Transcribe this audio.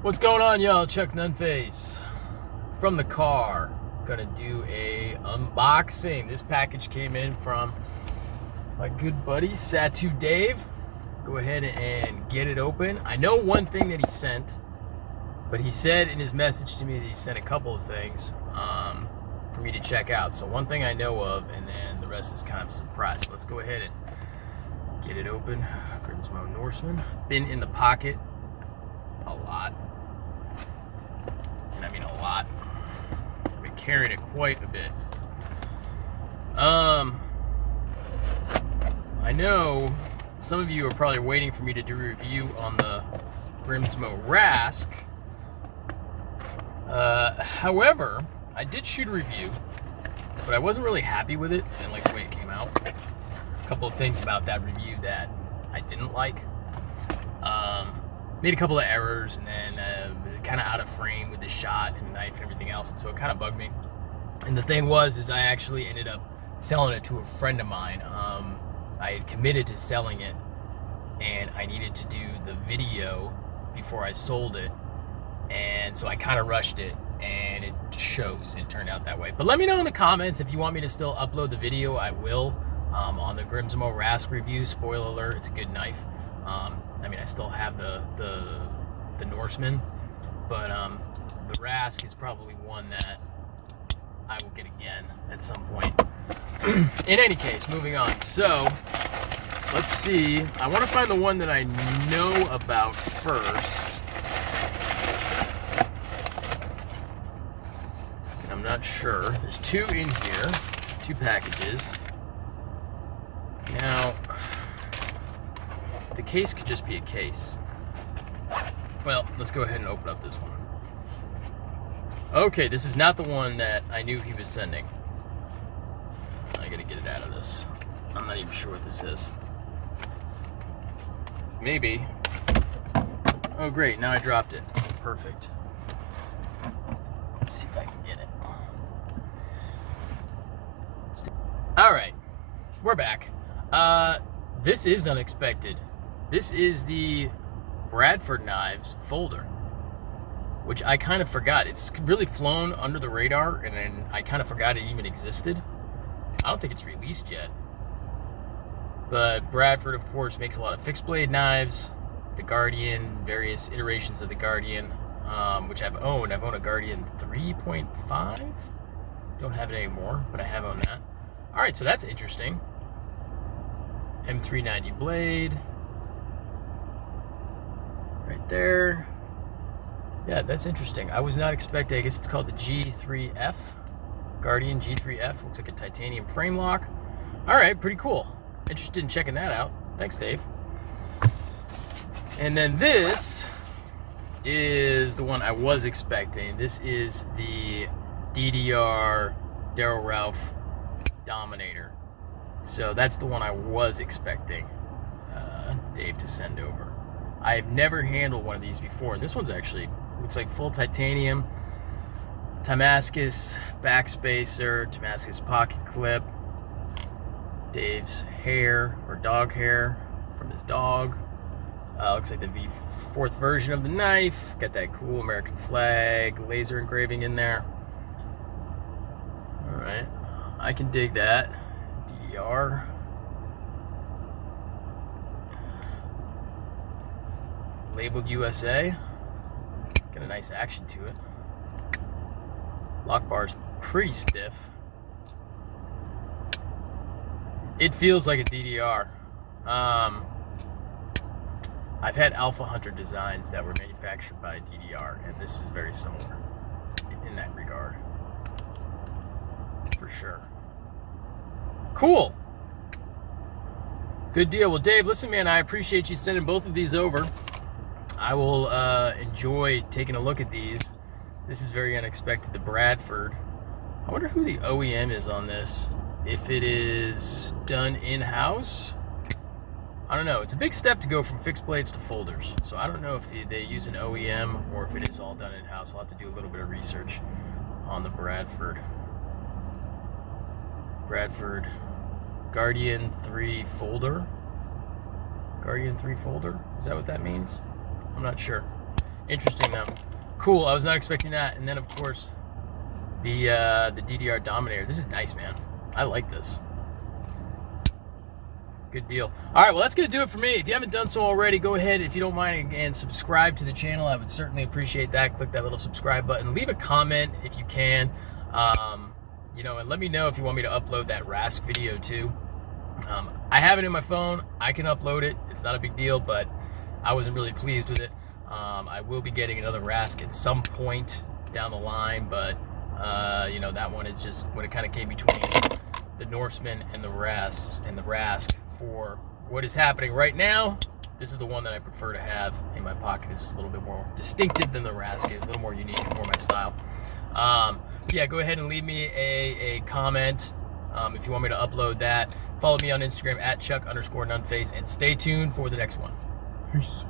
What's going on, y'all? Chuck Nunface from the car. Gonna do a unboxing. This package came in from my good buddy Satu Dave. Go ahead and get it open. I know one thing that he sent, but he said in his message to me that he sent a couple of things for me to check out. So one thing I know of, and then the rest is kind of surprise. So let's go ahead and get it open. Grimsomo Norseman. Been in the pocket a lot. And I mean a lot. I've been carrying it quite a bit. I know some of you are probably waiting for me to do a review on the Grimsomo Rask. However, I did shoot a review, but I wasn't really happy with it. I didn't like the way it came out. A couple of things about that review that I didn't like. Made a couple of errors, and then kind of out of frame with the shot and the knife and everything else, and so it kind of bugged me. And the thing is I actually ended up selling it to a friend of mine. I had committed to selling it, and I needed to do the video before I sold it, and so I kind of rushed it, and it shows it turned out that way. But let me know in the comments if you want me to still upload the video. I will. On the Grimsomo Rask review, spoiler alert, it's a good knife. I mean, I still have the Norseman, but the Rask is probably one that I will get again at some point. In any case, moving on. So let's see. I want to find the one that I know about first. I'm not sure. There's two in here, two packages. Now, the case could just be a case. Well, let's go ahead and open up this one. Okay, this is not the one that I knew he was sending. I gotta get it out of this. I'm not even sure what this is. Maybe. Oh, great, now I dropped it. Perfect. Let's see if I can get it. All right, we're back. This is unexpected. This is the Bradford knives folder, which I kind of forgot. It's really flown under the radar, and then I kind of forgot it even existed. I don't think it's released yet. But Bradford, of course, makes a lot of fixed blade knives. The Guardian, various iterations of the Guardian, which I've owned. I've owned a Guardian 3.5. Don't have it anymore, but I have owned that. All right, so that's interesting. M390 blade. Right there. Yeah, that's interesting. I was not expecting, I guess it's called the G3F. Guardian G3F. Looks like a titanium frame lock. All right, pretty cool. Interested in checking that out. Thanks, Dave. And then this is the one I was expecting. This is the DDR Daryl Ralph Dominator. So that's the one I was expecting Dave to send over. I've never handled one of these before, and this one's actually looks like full titanium, Damascus backspacer, Damascus pocket clip, Dave's hair or dog hair from his dog. Looks like the V4th version of the knife. Got that cool American flag laser engraving in there. All right, I can dig that. DDR. Labeled USA. Got a nice action to it. Lock bar's pretty stiff. It feels like a DDR. I've had Alpha Hunter designs that were manufactured by DDR, and this is very similar in that regard. For sure. Cool. Good deal. Well, Dave, listen, man, I appreciate you sending both of these over. I will enjoy taking a look at these. This is very unexpected, the Bradford. I wonder who the OEM is on this. If it is done in-house, I don't know. It's a big step to go from fixed blades to folders. So I don't know if they use an OEM or if it is all done in-house. I'll have to do a little bit of research on the Bradford. Bradford Guardian 3 folder. Guardian 3 folder? Is that what that means? I'm not sure. Interesting though. Cool. I was not expecting that. And then of course the DDR Dominator. This is nice, man. I like this. Good deal. All right, well, that's going to do it for me. If you haven't done so already, go ahead, if you don't mind, and subscribe to the channel. I would certainly appreciate that. Click that little subscribe button. Leave a comment if you can. You know, and let me know if you want me to upload that Rask video too. I have it in my phone. I can upload it. It's not a big deal, but I wasn't really pleased with it. I will be getting another Rask at some point down the line, but you know, that one is just when it kind of came between the Norseman and the Rask for what is happening right now. This is the one that I prefer to have in my pocket. It's a little bit more distinctive than the Rask is, a little more unique, more my style. Yeah, go ahead and leave me a comment if you want me to upload that. Follow me on Instagram at Chuck_Nunface, and stay tuned for the next one. Peace.